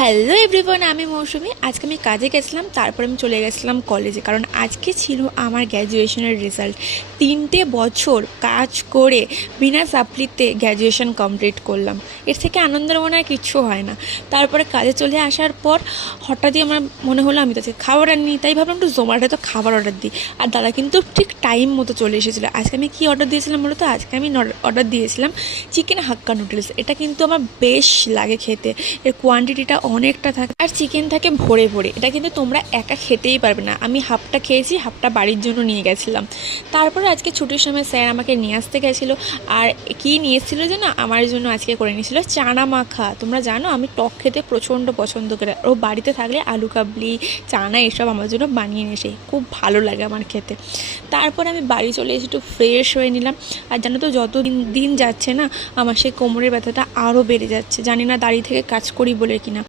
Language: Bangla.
হ্যালো এভরিওয়ান, আমি মৌসুমি। আজকে আমি কাজে গেছিলাম, তারপর আমি চলে গেছিলাম কলেজে, কারণ আজকে ছিল আমার গ্র্যাজুয়েশনের রেজাল্ট। 3 বছর কাজ করে বিনা সাপ্লিতে গ্র্যাজুয়েশন কমপ্লিট করলাম। এর থেকে আনন্দের মনে হয় কিচ্ছু হয় না। তারপরে কাজে চলে আসার পর হঠাৎই আমার মনে হলো আমি তো আজকে খাবার আনিনি, তাই ভাবলাম একটু জোম্যাটোতে খাবার অর্ডার দিই। আর দাদা কিন্তু ঠিক টাইম মতো চলে এসেছিলো। আজকে আমি কী অর্ডার দিয়েছিলাম বলো তো? আজকে আমি অর্ডার দিয়েছিলাম চিকেন হাক্কা নুডলস। এটা কিন্তু আমার বেশ লাগে খেতে, এর কোয়ান্টিটিটা অনেকটা থাকে আর চিকেন থাকে ভরে ভরে। এটা কিন্তু তোমরা একা খেতেই পারবে না। আমি হাফটা খেয়েছি, হাফটা বাড়ির জন্য নিয়ে গেছিলাম। তারপরে আজকে ছুটির সময় স্যার আমাকে নিয়ে আসতে গেছিলো। আর কী নিয়ে এসেছিলো যেন আমার জন্য আজকে করে নিয়েছিলো চানা মাখা। তোমরা জানো আমি টক খেতে প্রচণ্ড পছন্দ করি। ও বাড়িতে থাকলে আলু কাবলি, চানা এসব আমার জন্য বানিয়ে নিয়ে এসে খুব ভালো লাগে আমার খেতে। তারপর আমি বাড়ি চলে এসে একটু ফ্রেশ হয়ে নিলাম। আর জানো তো, যত দিন যাচ্ছে না আমার সেই কোমরের ব্যথাটা আরও বেড়ে যাচ্ছে। জানি না দাঁড়িয়ে থেকে কাজ করি বলে কিনা।